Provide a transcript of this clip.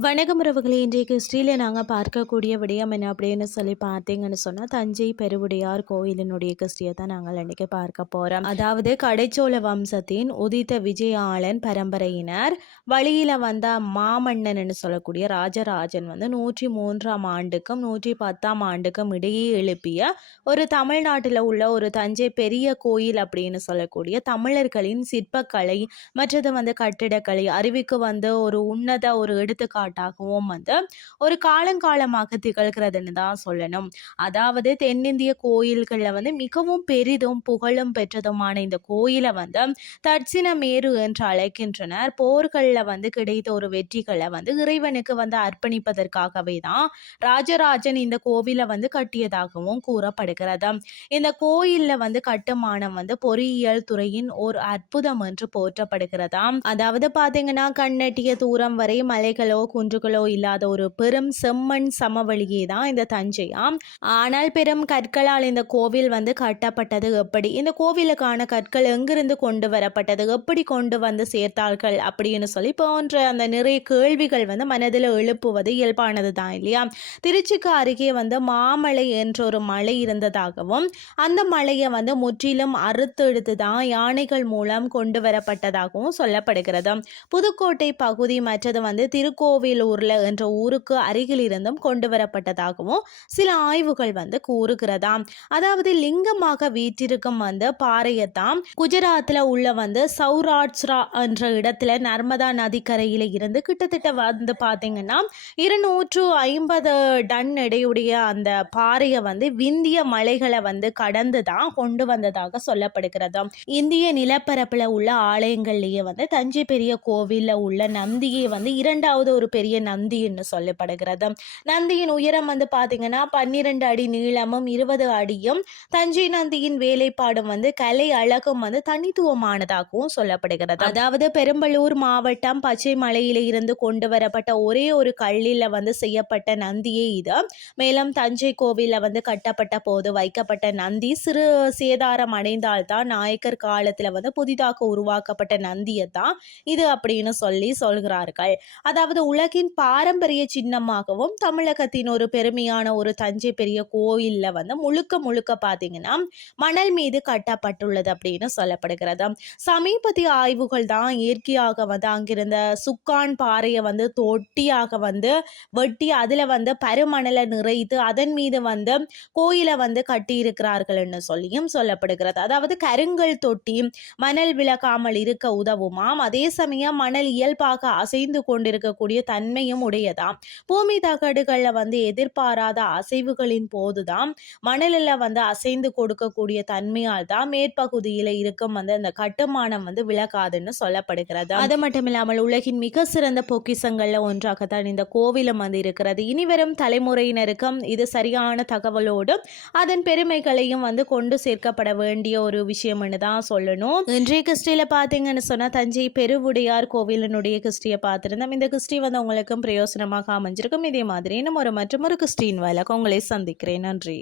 வணக்கம் உறவுகளே இன்றைக்கு ஸ்ரீல நாங்கள் பார்க்கக்கூடிய விடயம் என்ன அப்படின்னு சொல்லி பார்த்தீங்கன்னு சொன்னால் தஞ்சை பெருவுடையார் கோயிலினுடைய கிறிஸ்டியை தான் நாங்கள் இன்றைக்கி பார்க்க போகிறோம் அதாவது கடைச்சோழ வம்சத்தின் உதித்த விஜயாளன் பரம்பரையினர். வழியில் வந்த மாமன்னன் சொல்லக்கூடிய ராஜராஜன் வந்து நூற்றி மூன்றாம் ஆண்டுக்கும் நூற்றி பத்தாம் ஆண்டுக்கும் இடையே எழுப்பிய ஒரு தமிழ்நாட்டில் உள்ள ஒரு தஞ்சை பெரிய கோயில் அப்படின்னு சொல்லக்கூடிய தமிழர்களின் சிற்பக்கலை மற்றது வந்து கட்டிடக்கலை அறிவிக்கு வந்து ஒரு உன்னத ஒரு எடுத்துக்காட்டு எடுத்துக்காட்டாகவும் வந்து ஒரு காலங்காலமாக திகழ்கிறதுன்னு தான் சொல்லணும். அதாவது தென்னிந்திய கோயில்களில் வந்து மிகவும் பெரிதும் புகழும் பெற்றதுமான இந்த கோயிலை வந்து தட்சிண மேரு என்று அழைக்கின்றனர். போர்களில் வந்து கிடைத்த ஒரு வெற்றிகளை வந்து இறைவனுக்கு வந்து அர்ப்பணிப்பதற்காகவே தான் ராஜராஜன் இந்த கோவிலை வந்து கட்டியதாகவும் கூறப்படுகிறது. இந்த கோயிலில் வந்து கட்டுமானம் வந்து பொறியியல் துறையின் ஒரு அற்புதம் என்று போற்றப்படுகிறதாம். அதாவது பார்த்தீங்கன்னா கண்ணட்டிய தூரம் வரை மலைகளோ குன்றுகளோ இல்லாத ஒரு பெரும் செம்மண் சமவெளியே தான் இந்த தஞ்சையாம் ஆனால் பெரும் கற்களால் இந்த கோவில் வந்து கட்டப்பட்டது எப்படி? இந்த கோவிலுக்கான கற்கள் எங்கிருந்து கொண்டு வரப்பட்டது? எப்படி கொண்டு வந்து சேர்த்தார்கள்? அப்படின்னு சொல்லி போன்ற அந்த நிறைய கேள்விகள் வந்து மனதில் எழுப்புவது இயல்பானது தான் இல்லையா? திருச்சிக்கு அருகே வந்து மாமலை என்ற ஒரு மலை இருந்ததாகவும் அந்த மலையை வந்து முற்றிலும் அறுத்தெடுத்து தான் யானைகள் மூலம் கொண்டு வரப்பட்டதாகவும் சொல்லப்படுகிறது. புதுக்கோட்டை பகுதி மற்றது வந்து திருக்கோவில் திருக்கோவிலூர்ல என்ற ஊருக்கு அருகில் இருந்தும் கொண்டு வரப்பட்டதாகவும் சில ஆய்வுகள் வந்து கூறுகிறதாம் அதாவது லிங்கமாக வீற்றிருக்கும் வந்து பாறையத்தாம் குஜராத்தில் உள்ள வந்து சௌராட்ஸ்ரா என்ற இடத்துல நர்மதா நதிக்கரையில இருந்து கிட்டத்தட்ட வந்து பார்த்தீங்கன்னா இருநூற்று ஐம்பது டன் எடையுடைய அந்த பாறையை வந்து விந்திய மலைகளை வந்து கடந்து தான் கொண்டு வந்ததாக சொல்லப்படுகிறது. இந்திய நிலப்பரப்பில் உள்ள ஆலயங்கள்லேயே வந்து தஞ்சை பெரிய கோவிலில் உள்ள நந்தியை வந்து இரண்டாவது ஒரு பெரிய நந்தின்னு சொல்லப்படுகிறது. நந்தியின் உயரம் வந்து பார்த்தீங்கன்னா பன்னிரண்டு அடி நீளமும் இருபது அடியும் தஞ்சை நந்தியின் வேலைப்பாடும் வந்து கலை அழகும் வந்து தனித்துவமானதாகவும் சொல்லப்படுகிறது. அதாவது பெரும்பலூர் மாவட்டம் பச்சை மலையில இருந்து கொண்டு வரப்பட்ட ஒரே ஒரு கல்லில் வந்து செய்யப்பட்ட நந்தியே இது. மேலும் தஞ்சை கோவிலில் வந்து கட்டப்பட்ட போது வைக்கப்பட்ட நந்தி சிறு சேதாரம் அடைந்தால்தான் நாயக்கர் காலத்தில் வந்து புதிதாக உருவாக்கப்பட்ட நந்தியை தான் இது அப்படின்னு சொல்லி சொல்கிறார்கள். அதாவது உலக உலகின் பாரம்பரிய சின்னமாகவும் தமிழகத்தின் ஒரு பெருமையான ஒரு தஞ்சை பெரிய கோயிலில் வந்து முழுக்க முழுக்க பார்த்தீங்கன்னா மணல் மீது கட்டப்பட்டுள்ளது அப்படின்னு சொல்லப்படுகிறது. சமீபத்திய ஆய்வுகள் தான் இயற்கையாக வந்து அங்கிருந்த சுக்கான் பாறையை வந்து தொட்டியாக வந்து வெட்டி அதில் வந்து பருமணலை நிறைத்து அதன் மீது வந்து கோயிலை வந்து கட்டியிருக்கிறார்கள்னு சொல்லியும் சொல்லப்படுகிறது. அதாவது கருங்கல் தொட்டி மணல் விளக்காமல் இருக்க உதவுமாம். அதே சமயம் மணல் இயல்பாக அசைந்து கொண்டிருக்கக்கூடிய தன்மையும் உடையதாம். பூமி தகடுகளில் வந்து எதிர்பாராத அசைவுகளின் போதுதான் மணலில் வந்து அசைந்து கொடுக்கக்கூடிய தன்மையால் தான் மேற்பகுதியில் இருக்கும் வந்து அந்த கட்டுமானம் வந்து விளக்காதுன்னு சொல்லப்படுகிறது. அது மட்டும் இல்லாமல் உலகின் மிக சிறந்த பொக்கிசங்கள்ல ஒன்றாகத்தான் இந்த கோவிலும் வந்து இருக்கிறது. இனிவரும் தலைமுறையினருக்கும் இது சரியான தகவலோடும் அதன் பெருமைகளையும் வந்து கொண்டு சேர்க்கப்பட வேண்டிய ஒரு விஷயம்னு தான் சொல்லணும். இன்றைய கிறிஸ்டியில் பார்த்தீங்கன்னு சொன்னால் தஞ்சை பெருவுடையார் கோவிலினுடைய கிறிஸ்டியை பார்த்துருந்தோம். இந்த கிறிஸ்டி வந்து உங்களுக்கும் பிரயோசனமாக அமைஞ்சிருக்கும். இதே மாதிரி நம்ம ஒரு மற்றும் ஒரு கிறிஸ்டின் வழக்கம் உங்களை சந்திக்கிறேன். நன்றி.